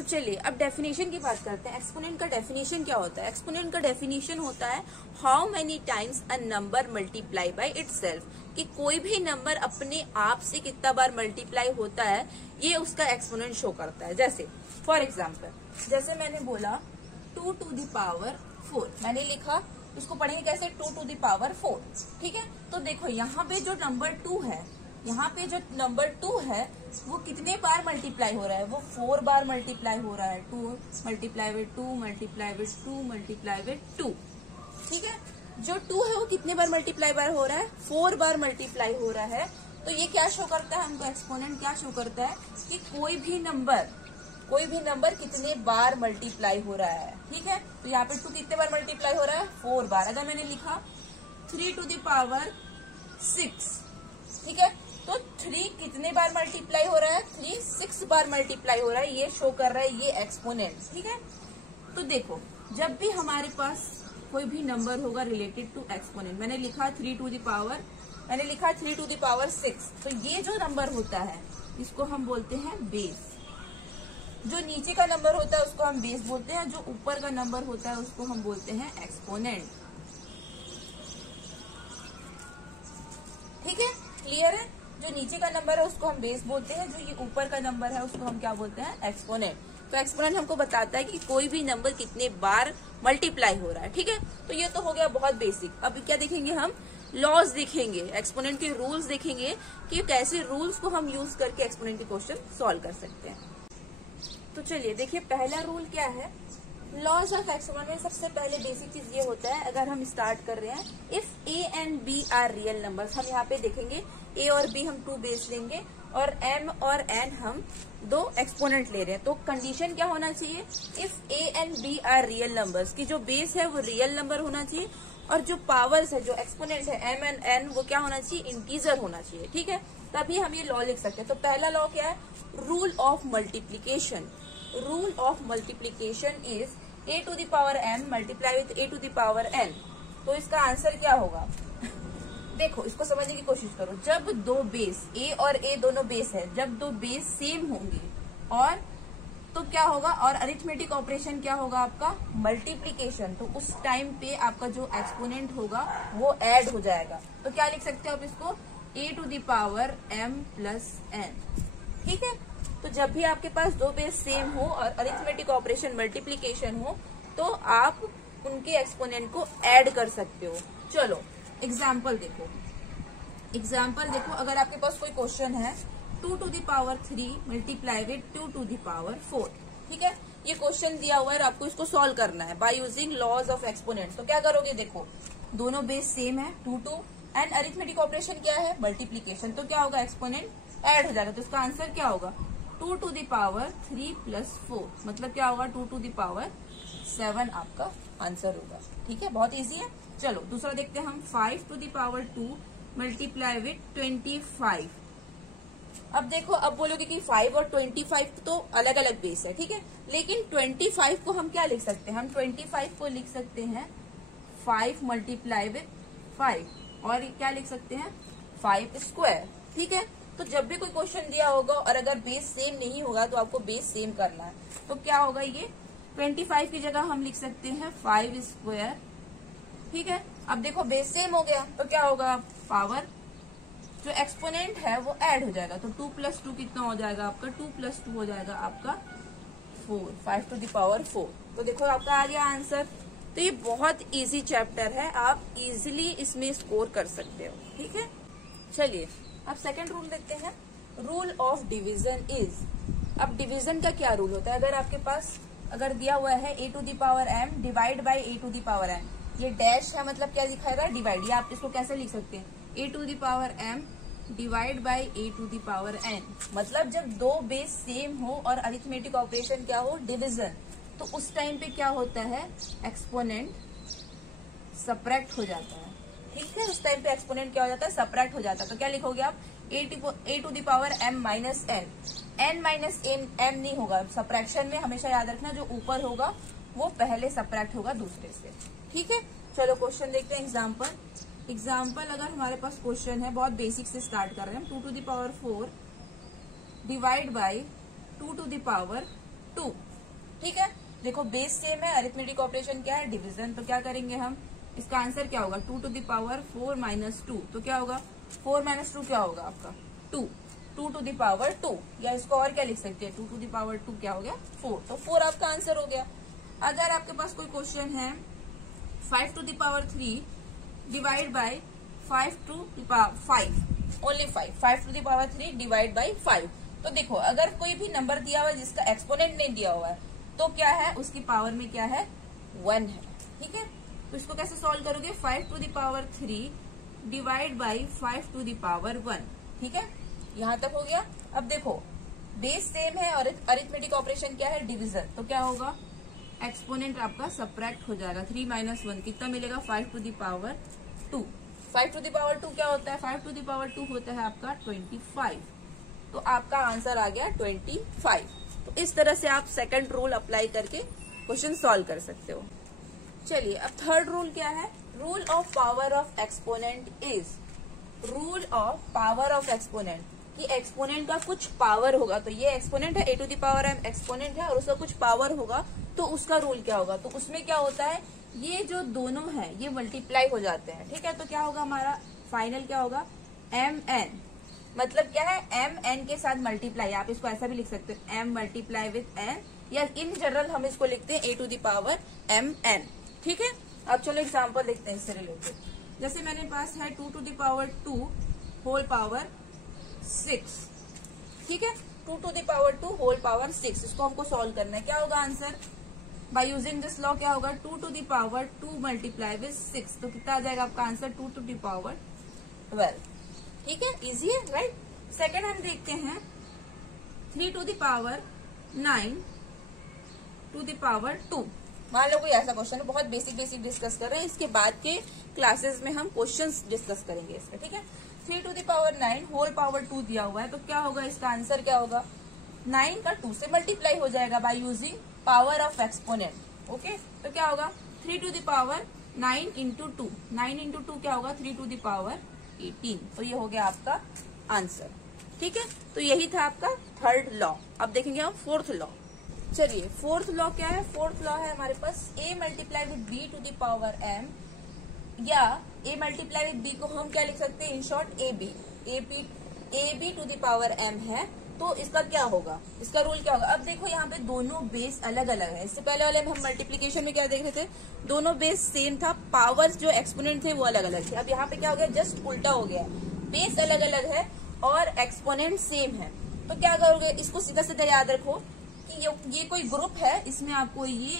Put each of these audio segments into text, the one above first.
तो चलिए अब डेफिनेशन की बात करते हैं। एक्सपोनेंट का डेफिनेशन क्या होता है? एक्सपोनेंट का डेफिनेशन होता है how many times a number multiply by itself, कि कोई भी नंबर अपने आप से कितना बार मल्टीप्लाई होता है, ये उसका एक्सपोनेंट शो करता है। जैसे फॉर एग्जाम्पल, जैसे मैंने बोला 2 to the power 4, मैंने लिखा, इसको पढ़ेंगे कैसे? 2 to the power 4, ठीक है। तो देखो यहाँ पे जो नंबर 2 है, यहाँ पे जो नंबर 2 है वो कितने बार मल्टीप्लाई हो रहा है? वो 4 बार मल्टीप्लाई हो रहा है। 2 multiply with 2 multiply with 2 multiply with 2, ठीक है। जो 2 है वो कितने बार मल्टीप्लाई बार हो रहा है? 4 बार मल्टीप्लाई हो रहा है। तो ये क्या शो करता है हमको? एक्सपोनेंट क्या शो करता है कि कोई भी नंबर कितने बार मल्टीप्लाई हो रहा है, ठीक है। तो यहाँ पे 2 कितने बार मल्टीप्लाई हो रहा है? 4 बार। अगर मैंने लिखा 3 to the power 6, ठीक है, तो 3 कितने बार मल्टीप्लाई हो रहा है? 3 6 बार मल्टीप्लाई हो रहा है। ये शो कर रहा है ये एक्सपोनेंट, ठीक है। तो देखो, जब भी हमारे पास कोई भी नंबर होगा रिलेटेड टू एक्सपोनेंट, मैंने लिखा 3 to the power 6, तो ये जो नंबर होता है इसको हम बोलते हैं बेस। जो नीचे का नंबर होता है उसको हम बेस बोलते हैं, जो ऊपर का नंबर होता है उसको हम बोलते हैं एक्सपोनेंट, ठीक है। क्लियर है? जो नीचे का नंबर है उसको हम बेस बोलते हैं, जो ये ऊपर का नंबर है उसको हम क्या बोलते हैं? एक्सपोनेंट। तो एक्सपोनेंट हमको बताता है कि कोई भी नंबर कितने बार मल्टीप्लाई हो रहा है, ठीक है। तो ये तो हो गया बहुत बेसिक। अब क्या देखेंगे हम? लॉज देखेंगे, एक्सपोनेंट के रूल्स देखेंगे कि कैसे रूल्स को हम यूज करके एक्सपोनेंट के क्वेश्चन सॉल्व कर सकते हैं। तो चलिए देखिए, पहला रूल क्या है लॉज ऑफ एक्सपोनेंट में। सबसे पहले बेसिक चीज ये होता है, अगर हम स्टार्ट कर रहे हैं, if A and B are real numbers, हम यहाँ पे देखेंगे ए और बी हम 2 बेस लेंगे और एम और एन हम 2 एक्सपोनेंट ले रहे हैं। तो कंडीशन क्या होना चाहिए? If A and B are real numbers, की जो बेस है वो रियल नंबर होना चाहिए और जो पावर्स है, जो एक्सपोनेंट है एम एंड एन, वो क्या होना चाहिए? इंटीजर होना चाहिए, ठीक है। तभी हम ये लॉ लिख सकते हैं। तो पहला लॉ क्या है? Rule of multiplication. Rule of multiplication is a to the power m multiply with a to the power n। तो इसका आंसर क्या होगा? देखो, इसको समझने की कोशिश करो। जब 2 बेस a और a दोनों बेस है, जब 2 बेस सेम होंगे और तो क्या होगा? और अरिथमेटिक ऑपरेशन क्या होगा आपका? मल्टीप्लीकेशन। तो उस टाइम पे आपका जो एक्सपोनेंट होगा वो ऐड हो जाएगा। तो क्या लिख सकते हो आप इसको? a to the power m plus n, ठीक है। तो जब भी आपके पास 2 बेस सेम हो और अरिथमेटिक ऑपरेशन मल्टीप्लीकेशन हो तो आप उनके एक्सपोनेंट को ऐड कर सकते हो। चलो एग्जाम्पल देखो, अगर आपके पास कोई क्वेश्चन है 2 to the power 3 multiply with 2 to the power 4, ठीक है। ये क्वेश्चन दिया हुआ है और आपको इसको सॉल्व करना है by using laws of exponent. तो क्या करोगे? देखो, दोनों बेस सेम है 2 एंड अरिथमेटिक ऑपरेशन क्या है? मल्टीप्लीकेशन। तो क्या होगा? एक्सपोनेंट ऐड हो जाएगा। तो इसका आंसर क्या होगा? 2 to the power 3 plus 4, मतलब क्या होगा? 2 to the power 7 आपका आंसर होगा, ठीक है। बहुत इजी है। चलो दूसरा देखते हैं हम। 5 to the power 2 multiply with 25। अब देखो, अब बोलोगे कि 5 और 25 तो अलग अलग बेस है, ठीक है, लेकिन 25 को हम क्या लिख सकते हैं? हम 25 को लिख सकते हैं 5 मल्टीप्लाई विथ 5 और क्या लिख सकते हैं? 5 स्क्वायर, ठीक है। तो जब भी कोई क्वेश्चन दिया होगा और अगर बेस सेम नहीं होगा तो आपको बेस सेम करना है। तो क्या होगा? ये 25 की जगह हम लिख सकते हैं 5 स्क्वायर, ठीक है। अब देखो बेस सेम हो गया तो क्या होगा? पावर जो एक्सपोनेंट है वो ऐड हो जाएगा। तो 2 + 2 कितना हो जाएगा आपका? 2 + 2 हो जाएगा आपका 4, 5 to the power 4। तो देखो आपका आ गया आंसर। तो ये बहुत इजी चैप्टर है, आप इजिली इसमें स्कोर कर सकते हो, ठीक है। चलिए अब सेकंड रूल देखते हैं। Rule of division is. अब डिवीजन का क्या रूल होता है? अगर आपके पास अगर दिया हुआ है a to the power m divide by a to the power n, ये डैश है मतलब क्या दिखाएगा? डिवाइड। या आप इसको कैसे लिख सकते हैं? a to the power m divide by a to the power n, मतलब जब 2 बेस सेम हो और अरिथमेटिक ऑपरेशन क्या हो? डिवीजन। तो उस टाइम पे क्या होता है? एक्सपोनेंट सब्ट्रैक्ट हो जाता है, ठीक है। उस टाइम पे एक्सपोनेंट क्या हो जाता है? सब्ट्रैक्ट हो जाता है। तो क्या लिखोगे आप? a to the power m minus n minus m नहीं होगा। सब्ट्रैक्शन में हमेशा याद रखना जो ऊपर होगा वो पहले सब्ट्रैक्ट होगा दूसरे से, ठीक है। चलो क्वेश्चन देखते हैं। एग्जाम्पल अगर हमारे पास क्वेश्चन है, बहुत बेसिक से स्टार्ट कर रहे हैं। 2 to the power 4 divide by 2 to the power 2, ठीक है, देखो बेस सेम है, अरिथमेटिक ऑपरेशन क्या है, डिवीजन। तो क्या करेंगे हम, इसका आंसर क्या होगा, 2 to the power 4 minus 2। तो क्या होगा, 4 minus 2 क्या होगा आपका 2, 2 to the power 2, या इसको और क्या लिख सकते हैं, 2 to the power 2 क्या हो गया 4। तो 4 आपका आंसर हो गया। अगर आपके पास कोई क्वेश्चन है 5 to the power 3 divide by 5 to the power 5, only 5 to the power 3 divide by 5। तो देखो अगर कोई भी नंबर दिया हुआ है जिसका एक्सपोनेंट नहीं दिया हुआ है तो क्या है, उसकी पावर में क्या है 1 है। ठीक है, तो इसको कैसे सॉल्व करोगे, 5 to the power 3 divide by 5 to the power 1। ठीक है, यहां तक हो गया। अब देखो बेस सेम है और अरिथमेटिक ऑपरेशन क्या है, डिवीजन। तो क्या होगा, एक्सपोनेंट आपका सब्ट्रैक्ट हो जाएगा, 3 minus 1 कितना मिलेगा, 5 to the power 2। 5 to the power 2 क्या होता है, 5 to the power 2 होता है आपका 25। तो आपका आंसर आ गया 25। तो इस तरह से आप सेकंड रूल अप्लाई करके क्वेश्चन सॉल्व कर सकते हो। चलिए अब थर्ड रूल क्या है, rule of power of exponent is, rule of power of exponent कि एक्सपोनेंट का कुछ पावर होगा। तो ये एक्सपोनेंट है, a to the power m exponent है और उसका कुछ पावर होगा, तो उसका रूल क्या होगा। तो उसमें क्या होता है, ये जो दोनों है ये मल्टीप्लाई हो जाते हैं। ठीक है, तो क्या होगा हमारा फाइनल क्या होगा, mn, मतलब क्या है mn के साथ मल्टीप्लाई। आप इसको ऐसा भी लिख सकते हो, m मल्टीप्लाई विथ n, या इन जनरल हम इसको लिखते हैं a to the power mn। ठीक है, अब चलो एग्जाम्पल देखते हैं इससे रिलेटेड। जैसे मेरे पास है 2 to the power 2 whole power 6। ठीक है, 2 to the power 2 whole power 6, इसको हमको सॉल्व करना है। क्या होगा answer, by using this law क्या होगा, 2 to the power 2 multiply with 6। तो कितना आ जाएगा आपका आंसर, 2 to the power 12। ठीक है, इजी है, राइट। सेकेंड हम देखते हैं 3 to the power 9 to the power 2। मान लो कोई ऐसा क्वेश्चन है, बहुत बेसिक डिस्कस कर रहे हैं, इसके बाद के क्लासेस में हम क्वेश्चंस डिस्कस करेंगे इसका। ठीक है, 3 to the power 9 whole power 2 दिया हुआ है, तो क्या होगा, इसका आंसर क्या होगा, 9 का 2 से मल्टीप्लाई हो जाएगा by using power of exponent. Okay, तो क्या होगा 3 to the power 9 into 2, 9 into 2 क्या होगा 3 to the power 18। तो ये हो गया आपका आंसर। ठीक है, तो यही था आपका थर्ड लॉ। अब देखेंगे हम फोर्थ लॉ। चलिए फोर्थ लॉ क्या है, फोर्थ लॉ है हमारे पास a multiply with b to the power m, या a मल्टीप्लाई विद b को हम क्या लिख सकते हैं, in short a b to the power m है। तो इसका क्या होगा, इसका रूल क्या होगा। अब देखो यहाँ पे दोनों बेस अलग अलग है। इससे पहले वाले में हम मल्टीप्लीकेशन में क्या देख रहे थे, दोनों बेस सेम था, पावर्स जो एक्सपोनेंट थे वो अलग अलग थे। अब यहाँ पे क्या हो गया, जस्ट उल्टा हो गया, बेस अलग अलग है और एक्सपोनेंट सेम है। तो क्या करोगे, इसको सीधा सीधा याद रखो कि ये कोई ग्रुप है, इसमें आपको ये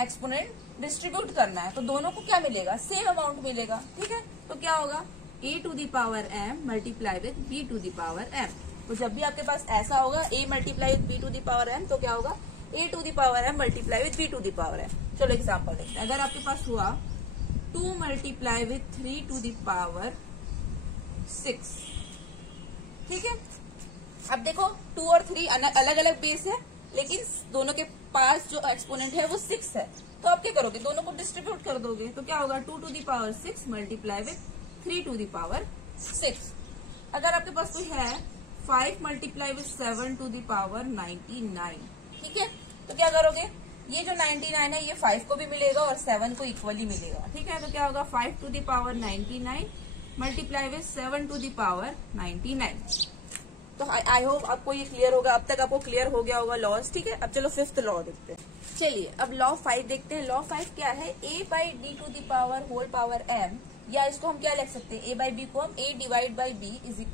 एक्सपोनेंट डिस्ट्रीब्यूट करना है, तो दोनों को क्या मिलेगा, सेम अमाउंट मिलेगा। ठीक है, तो क्या होगा a to the power m multiply with b to the power m। तो जब भी आपके पास ऐसा होगा a multiply with b to the power m, तो क्या होगा a to the power m multiply with b to the power m। चलो एग्जाम्पल देखते हैं। अगर आपके पास हुआ 2 multiply with 3 to the power 6। ठीक है, अब देखो 2 और 3 अलग अलग बेस है, लेकिन दोनों के पास जो एक्सपोनेंट है वो 6 है। तो आप क्या करोगे, दोनों को डिस्ट्रीब्यूट कर दोगे। तो क्या होगा 2 to the power 6 multiply with 3 to the power 6। अगर आपके पास कोई है 5 multiply with 7 to the power 99। ठीक है, तो क्या करोगे, ये जो 99 है ये 5 को भी मिलेगा और 7 को इक्वली मिलेगा। ठीक है, तो क्या होगा 5 to the power 99 multiply with 7 to the power 99। तो आई होप आपको ये क्लियर होगा, अब तक आपको क्लियर हो गया होगा लॉस। ठीक है, अब चलो फिफ्थ लॉ देखते हैं। चलिए अब लॉ 5 देखते हैं। लॉ 5 क्या है, a by D to the power whole power m, या इसको हम क्या लिख सकते हैं, a बाई बी को हम a divide by b is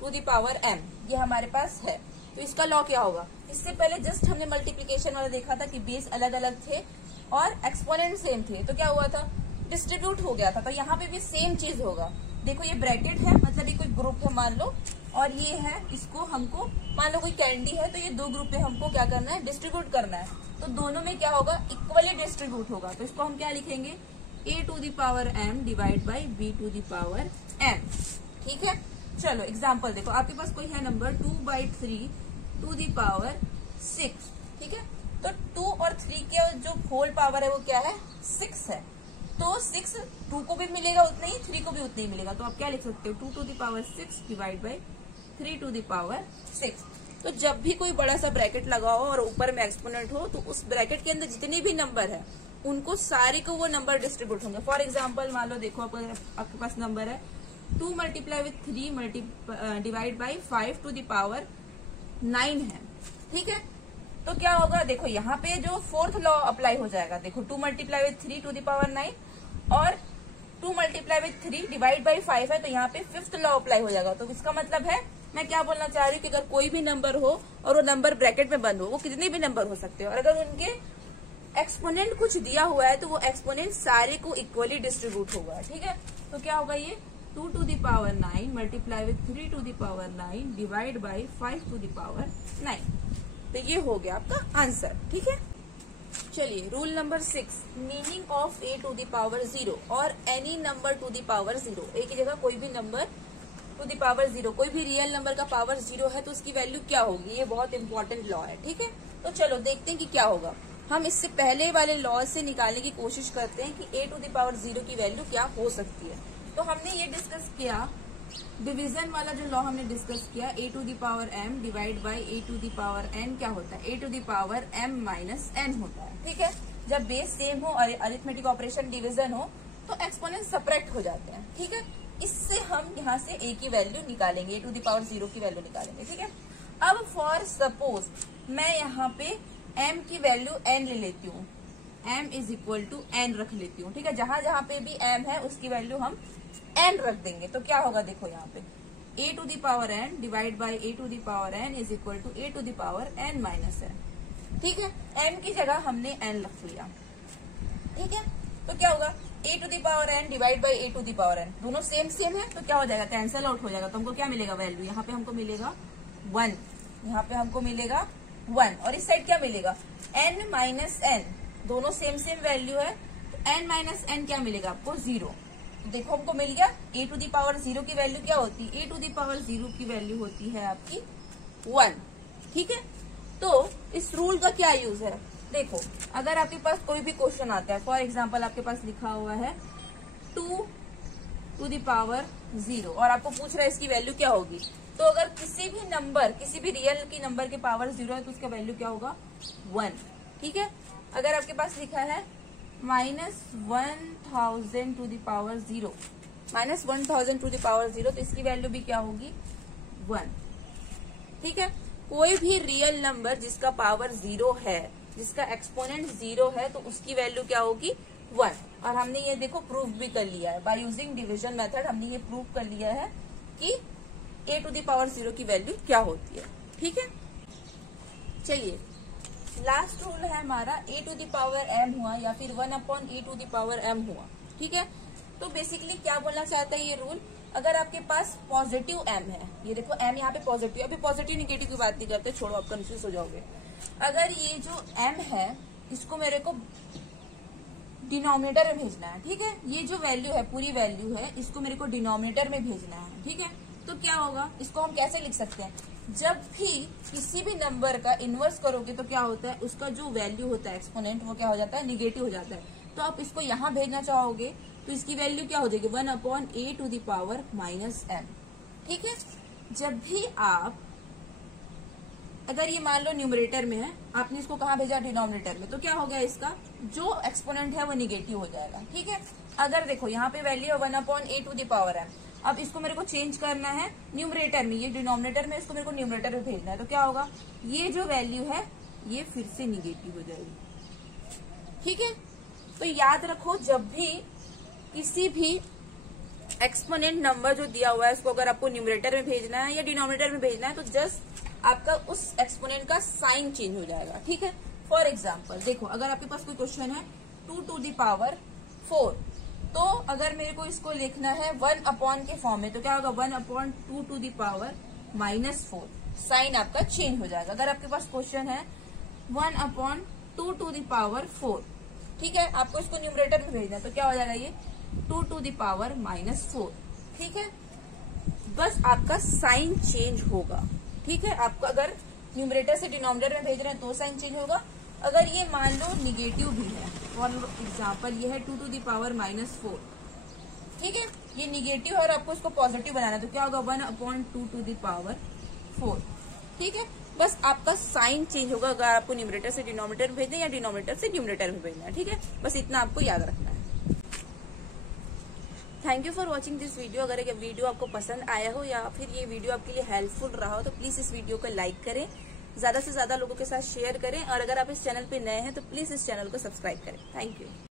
to the power m, ये हमारे पास है। तो इसका लॉ क्या होगा, इससे पहले जस्ट हमने मल्टीप्लीकेशन वाला देखा था कि बेस अलग अलग थे और एक्सपोनेंट सेम थे, तो क्या हुआ था, डिस्ट्रीब्यूट हो गया था। तो यहाँ पे भी सेम चीज होगा। देखो ये ब्रैकेट है, मतलब ये कोई ग्रुप है मान लो, और ये है, इसको हमको मान लो कोई कैंडी है, तो ये दो ग्रुप पे हमको क्या करना है, डिस्ट्रीब्यूट करना है। तो दोनों में क्या होगा, इक्वली डिस्ट्रीब्यूट होगा। तो इसको हम क्या लिखेंगे, a to the power m divide by b to the power m। ठीक है, चलो एग्जाम्पल देखो, आपके पास कोई है नंबर 2/3 टू द पावर 6। ठीक है, तो 2 और 3 के जो होल पावर है वो क्या है, 6 है। तो 6 2 को भी मिलेगा उतना ही, 3 को भी उतना ही मिलेगा। तो आप क्या लिख सकते हो, 2 to the power 6 divide by 3 to the power 6। तो जब भी कोई बड़ा सा ब्रैकेट लगा हो और ऊपर में एक्सपोनेंट हो तो उस ब्रैकेट के अंदर जितने भी नंबर है उनको सारे को वो नंबर डिस्ट्रीब्यूट होंगे। फॉर एग्जाम्पल मान लो, देखो आपके पास नंबर है 2 multiply with 3 divide by 5 to the power 9 है, ठीक है। तो क्या होगा, देखो यहाँ पे जो फोर्थ लॉ अप्लाई हो जाएगा। देखो 2 multiply with 3 to the power 9 और 2 मल्टीप्लाई विथ 3 डिवाइड बाई 5 है, तो यहाँ पे फिफ्थ लॉ अप्लाई हो जाएगा। तो इसका मतलब है, मैं क्या बोलना चाह रही हूँ कि अगर कोई भी नंबर हो और वो नंबर ब्रैकेट में बंद हो, वो कितने भी नंबर हो सकते हैं, और अगर उनके एक्सपोनेंट कुछ दिया हुआ है तो वो एक्सपोनेंट सारे को इक्वली डिस्ट्रीब्यूट होगा, ठीक है। तो क्या होगा ये 2 to the power 9 multiply with 3 to the power 9 divide by 5 to the power 9। तो ये हो गया आपका आंसर, ठीक है। चलिए rule number 6, meaning of a to the power 0 और any number to the power 0। एक ही जगह कोई भी नंबर टू द पावर 0, कोई भी रियल नंबर का पावर 0 है तो उसकी वैल्यू क्या होगी, ये बहुत इंपॉर्टेंट लॉ है, ठीक है। तो चलो देखते हैं कि क्या होगा। हम इससे पहले वाले लॉ से निकालने की कोशिश करते हैं कि a टू द पावर 0 की वैल्यू क्या हो सकती है। तो हमने ये डिस्कस किया, डिवीजन वाला जो लॉ हमने डिस्कस किया, a to the power m divide by a to the power n क्या होता है, a to the power m minus n होता है, ठीक है। जब बेस सेम हो और अरिथमेटिक ऑपरेशन डिवीजन हो तो एक्सपोनेंट सपरेट हो जाते हैं, ठीक है। इससे हम यहाँ से a की वैल्यू निकालेंगे, a टू द पावर 0 की वैल्यू निकालेंगे, ठीक है। अब फॉर सपोज मैं यहाँ पे m की वैल्यू n ले लेती हूँ, m is equal to n रख लेती हूँ, ठीक है। जहां जहां पे भी m है उसकी वैल्यू हम n रख देंगे। तो क्या होगा, देखो यहाँ पे a to the power n divide by a to the power n is equal to a to the power n minus n, ठीक है। m की जगह हमने n रख लिया, ठीक है। तो क्या होगा, a to the power n divide by a to the power n, दोनों सेम सेम है तो क्या हो जाएगा, कैंसल आउट हो जाएगा। तो हमको क्या मिलेगा वैल्यू, यहाँ पे हमको मिलेगा 1, यहाँ पे हमको मिलेगा 1, और इस साइड क्या मिलेगा n माइनस n, दोनों सेम सेम वैल्यू है तो n माइनस n क्या मिलेगा आपको 0। तो देखो हमको मिल गया a टू द पावर 0 की वैल्यू क्या होती है, a टू द पावर 0 की वैल्यू होती है आपकी 1, ठीक है। तो इस रूल का क्या यूज है, देखो अगर आपके पास कोई भी क्वेश्चन आता है, फॉर एग्जाम्पल आपके पास लिखा हुआ है 2 टू द पावर 0 और आपको पूछ रहा है इसकी वैल्यू क्या होगी, तो अगर किसी भी नंबर, किसी भी रियल की नंबर के पावर 0 है तो उसका वैल्यू क्या होगा 1, ठीक है। अगर आपके पास लिखा है -1000 to the power 0, -1000 to the power 0, तो इसकी वैल्यू भी क्या होगी 1, ठीक है। कोई भी रियल नंबर जिसका पावर 0 है, जिसका एक्सपोनेंट 0 है, तो उसकी वैल्यू क्या होगी 1। और हमने ये देखो प्रूव भी कर लिया है, बाय यूजिंग डिवीजन मेथड हमने ये प्रूव कर लिया है कि a टू द पावर 0 की वैल्यू क्या होती है, ठीक है। चलिए लास्ट रूल है हमारा a to the power m हुआ या फिर 1/e to the power m हुआ, ठीक है। तो बेसिकली क्या बोलना चाहता है ये रूल, अगर आपके पास पॉजिटिव m है, ये देखो m यहाँ पे पॉजिटिव, अभी पॉजिटिव निगेटिव की बात नहीं करते, छोड़ो आप कंफ्यूज हो जाओगे। अगर ये जो m है इसको मेरे को डिनोमिनेटर में भेजना है, ठीक है। ये जो वैल्यू है, पूरी वैल्यू है, इसको मेरे को डिनोमिनेटर में भेजना है, ठीक है। तो क्या होगा, इसको हम कैसे लिख सकते हैं, जब भी किसी भी नंबर का इनवर्स करोगे तो क्या होता है, उसका जो वैल्यू होता है एक्सपोनेंट वो क्या हो जाता है, निगेटिव हो जाता है। तो आप इसको यहाँ भेजना चाहोगे तो इसकी वैल्यू क्या हो जाएगी 1/a to the power minus m, ठीक है। जब भी आप, अगर ये मान लो न्यूमरेटर में है, आपने इसको कहाँ भेजा डिनोमिनेटर में, तो क्या हो गया, इसका जो एक्सपोनेंट है वो निगेटिव हो जाएगा, ठीक है। अगर देखो यहाँ पे वैल्यू है 1/a to the power m, अब इसको मेरे को चेंज करना है न्यूमरेटर में, ये डिनोमिनेटर में, इसको मेरे को न्यूमरेटर में भेजना है, तो क्या होगा, ये जो वैल्यू है ये फिर से निगेटिव हो जाएगी, ठीक है। तो याद रखो, जब भी किसी भी एक्सपोनेंट नंबर जो दिया हुआ है उसको अगर आपको न्यूमरेटर में भेजना है या डिनोमिनेटर में भेजना है तो जस्ट आपका उस एक्सपोनेंट का साइन चेंज हो जाएगा, ठीक है। फॉर एग्जाम्पल देखो, अगर आपके पास कोई क्वेश्चन है 2 टू द पावर 4, तो अगर मेरे को इसको लिखना है 1 के फॉर्म में, तो क्या होगा 1/2 टू द पावर -4, साइन आपका चेंज हो जाएगा। अगर आपके पास क्वेश्चन है 1/2 टू द पावर 4, ठीक है, आपको इसको न्यूमरेटर में भेजना है, तो क्या हो जाएगा ये 2 टू द पावर -4, ठीक है। बस आपका साइन चेंज होगा, ठीक है। आपको अगर न्यूमरेटर से डिनोमिनेटर में भेज रहे हैं तो साइन चेंज होगा। अगर ये मान लो निगेटिव भी है, फॉर एग्जाम्पल ये है 2 टू द पावर -4, ठीक है, ये निगेटिव है और आपको इसको पॉजिटिव बनाना है, तो क्या होगा 1/2 टू द पावर 4, ठीक है। बस आपका साइन चेंज होगा अगर आपको न्यूमरेटर से डिनोमिनेटर में भेजना है या डिनोमिनेटर से न्यूमरेटर में भेजना है। ठीक है, बस इतना आपको याद रखना है। Thank you for watching this video. अगर ये वीडियो आपको पसंद आया हो या फिर ये वीडियो आपके लिए हेल्पफुल रहा हो तो प्लीज इस वीडियो को लाइक करें, ज्यादा से ज्यादा लोगों के साथ शेयर करें, और अगर आप इस चैनल पे नए हैं तो प्लीज इस चैनल को सब्सक्राइब करें। Thank you.